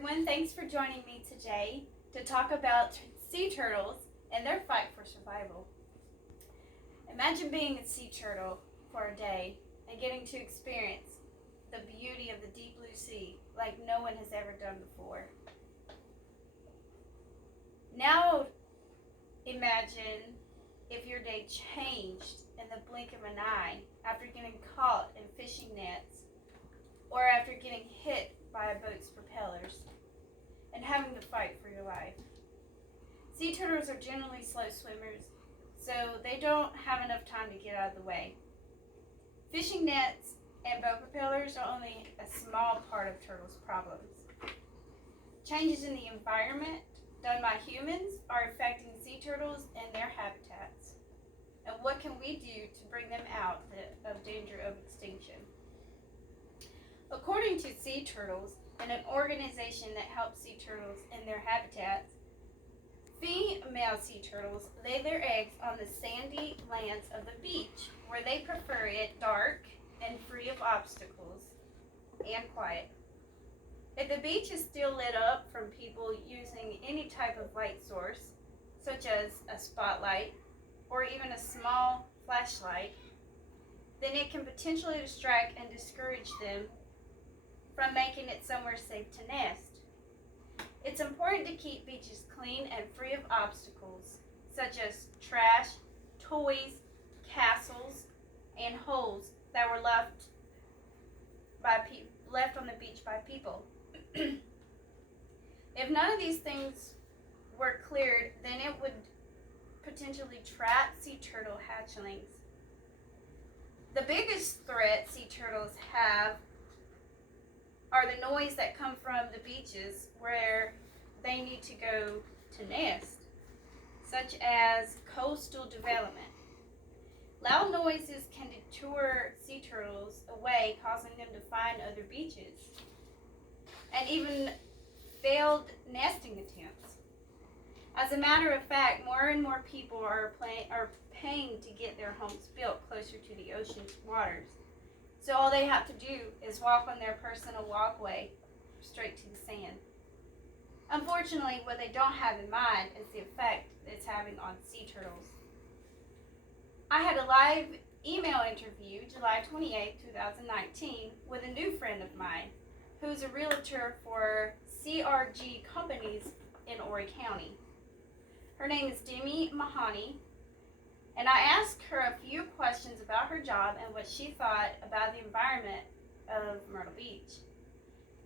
everyone. Thanks for joining me today to talk about sea turtles and their fight for survival. Imagine being a sea turtle for a day and getting to experience the beauty of the deep blue sea like no one has ever done before. Now imagine if your day changed in the blink of an eye after getting caught in fishing nets or after getting hit by a boat's propellers and having to fight for your life. Sea turtles are generally slow swimmers, so they don't have enough time to get out of the way. Fishing nets and boat propellers are only a small part of turtles' problems. Changes in the environment done by humans are affecting sea turtles and their habitats. And what can we do to bring them out of danger of extinction? According to sea turtles and an organization that helps sea turtles in their habitats, female sea turtles lay their eggs on the sandy lands of the beach, where they prefer it dark and free of obstacles and quiet. If the beach is still lit up from people using any type of light source, such as a spotlight or even a small flashlight, then it can potentially distract and discourage them from making it somewhere safe to nest. It's important to keep beaches clean and free of obstacles, such as trash, toys, castles, and holes that were left on the beach by people. If none of these things were cleared, then it would potentially trap sea turtle hatchlings. The biggest threat sea turtles have are the noise that come from the beaches where they need to go to nest, such as coastal development. Loud noises can deter sea turtles away, causing them to find other beaches, and even failed nesting attempts. As a matter of fact, more and more people are paying to get their homes built closer to the ocean's waters. So all they have to do is walk on their personal walkway straight to the sand. Unfortunately, what they don't have in mind is the effect it's having on sea turtles. I had a live email interview July 28, 2019 with a new friend of mine who's a realtor for CRG companies in Horry County. Her name is Demi Mahoney, and I asked her a few questions about her job and what she thought about the environment of Myrtle Beach.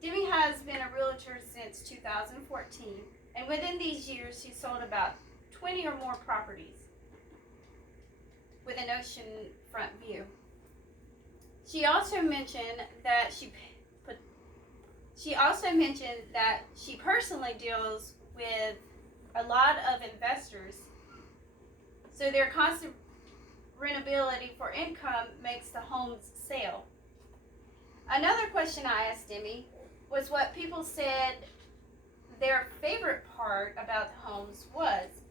Demi has been a realtor since 2014, and within these years, she sold about 20 or more properties with an oceanfront view. She also mentioned that she personally deals with a lot of investors, so their constant rentability for income makes the homes sell. Another question I asked Demi was what people said their favorite part about the homes was.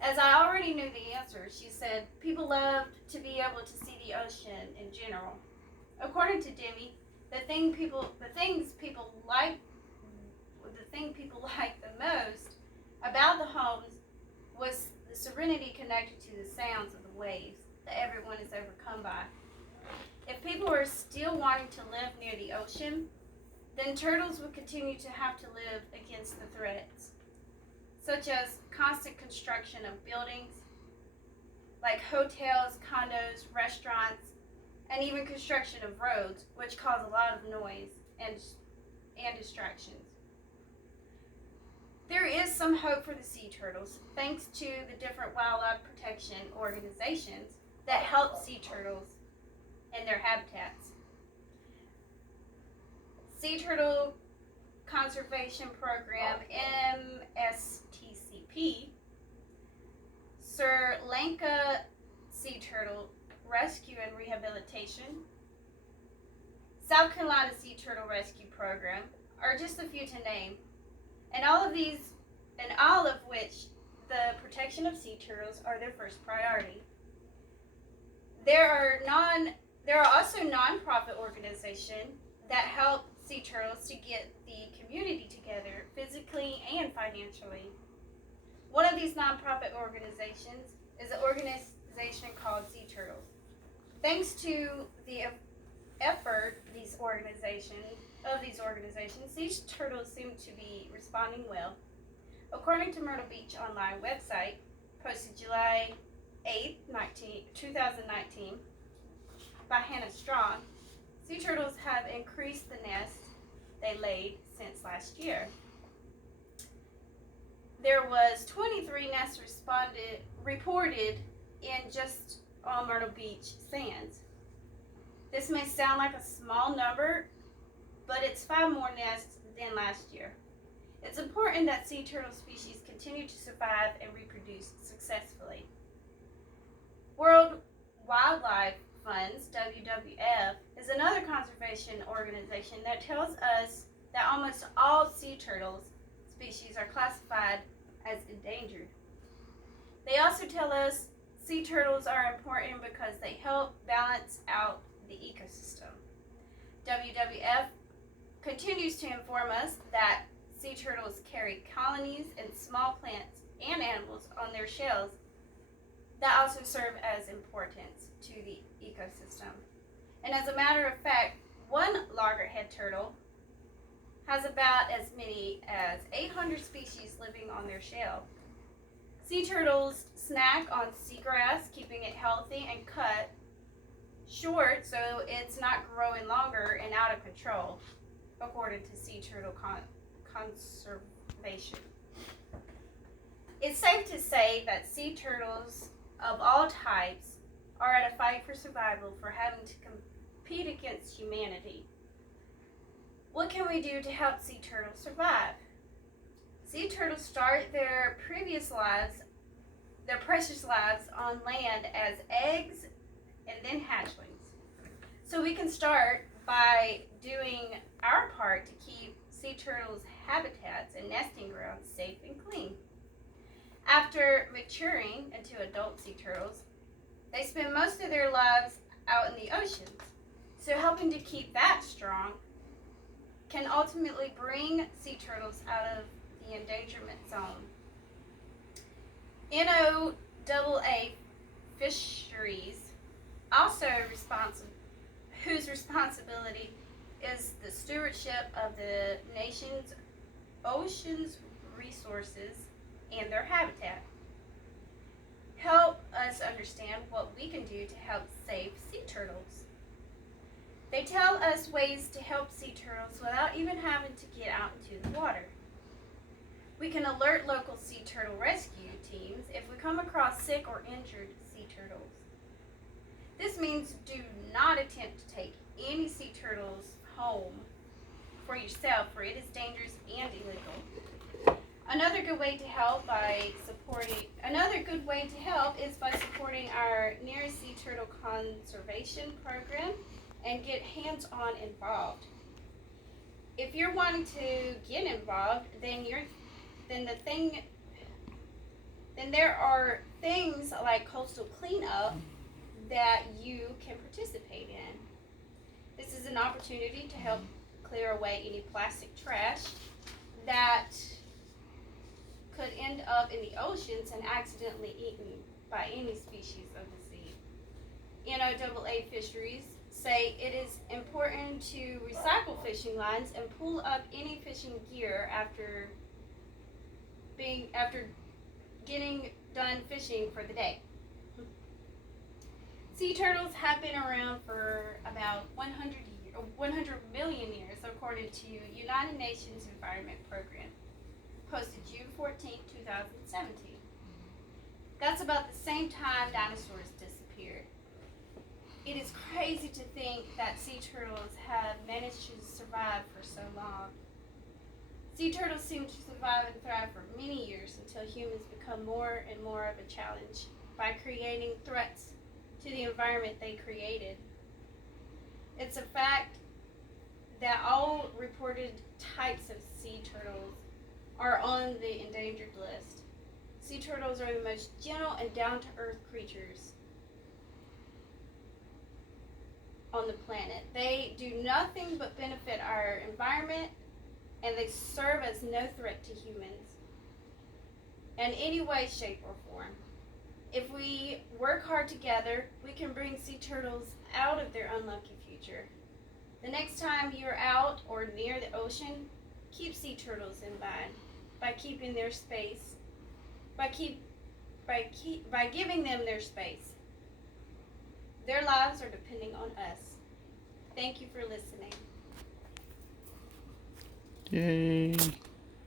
As I already knew the answer, she said people loved to be able to see the ocean in general. According to Demi, the thing people liked the most about the homes was the serenity connected to the sounds of the waves that everyone is overcome by. If people are still wanting to live near the ocean, then turtles will continue to have to live against the threats, such as constant construction of buildings like hotels, condos, restaurants, and even construction of roads, which cause a lot of noise and distractions. There is some hope for the sea turtles, thanks to the different wildlife protection organizations that help sea turtles in their habitats. Sea Turtle Conservation Program, MSTCP, Sri Lanka Sea Turtle Rescue and Rehabilitation, South Carolina Sea Turtle Rescue Program are just a few to name, and all of which the protection of sea turtles are their first priority. There are also nonprofit organizations that help sea turtles to get the community together physically and financially. One of these nonprofit organizations is an organization called Sea Turtles. Thanks to the effort of these organizations, sea turtles seem to be responding well. According to Myrtle Beach Online website, posted July 8, 2019, by Hannah Strong, sea turtles have increased the nest they laid since last year. There was 23 nests reported in just on Myrtle Beach sands. This may sound like a small number, but it's 5 more nests than last year. It's important that sea turtle species continue to survive and reproduce successfully. World Wildlife Fund's WWF is another conservation organization that tells us that almost all sea turtles species are classified as endangered. They also tell us sea turtles are important because they help balance out the ecosystem. WWF continues to inform us that sea turtles carry colonies and small plants and animals on their shells that also serve as importance to the ecosystem. And as a matter of fact, one loggerhead turtle has about as many as 800 species living on their shell. Sea turtles snack on seagrass, keeping it healthy and cut short so it's not growing longer and out of control, according to sea turtle conservation. It's safe to say that sea turtles of all types are at a fight for survival, for having to compete against humanity. What can we do to help sea turtles survive? Sea turtles start their precious lives on land as eggs and then hatchlings. So we can start by doing our part to keep sea turtles' habitats and nesting grounds safe and clean. After maturing into adult sea turtles, they spend most of their lives out in the oceans. So helping to keep that strong can ultimately bring sea turtles out of the endangerment zone. NOAA Fisheries, whose responsibility is the stewardship of the nation's oceans resources and their habitat, help us understand what we can do to help save sea turtles. They tell us ways to help sea turtles without even having to get out into the water. We can alert local sea turtle rescue teams if we come across sick or injured sea turtles. This means do not attempt to take any sea turtles home for yourself, for it is dangerous and illegal. Another good way to help is by supporting our nearest sea turtle conservation program and get hands-on involved. If you're wanting to get involved, then there are things like coastal cleanup that you can participate in. This is an opportunity to help clear away any plastic trash that could end up in the oceans and accidentally eaten by any species of the sea. NOAA Fisheries say it is important to recycle fishing lines and pull up any fishing gear after getting done fishing for the day. Sea turtles have been around for about 100 million years, according to United Nations Environment Program, posted June 14, 2017. That's about the same time dinosaurs disappeared. It is crazy to think that sea turtles have managed to survive for so long. Sea turtles seem to survive and thrive for many years until humans become more and more of a challenge by creating threats to the environment they created. It's a fact that all reported types of sea turtles are on the endangered list. Sea turtles are the most gentle and down-to-earth creatures. on the planet. They do nothing but benefit our environment, and they serve as no threat to humans in any way, shape, or form. If we work hard together, we can bring sea turtles out of their unlucky future. The next time you're out or near the ocean, keep sea turtles in mind by keeping their space, by giving them their space. Their lives are depending on us. Thank you for listening. Yay.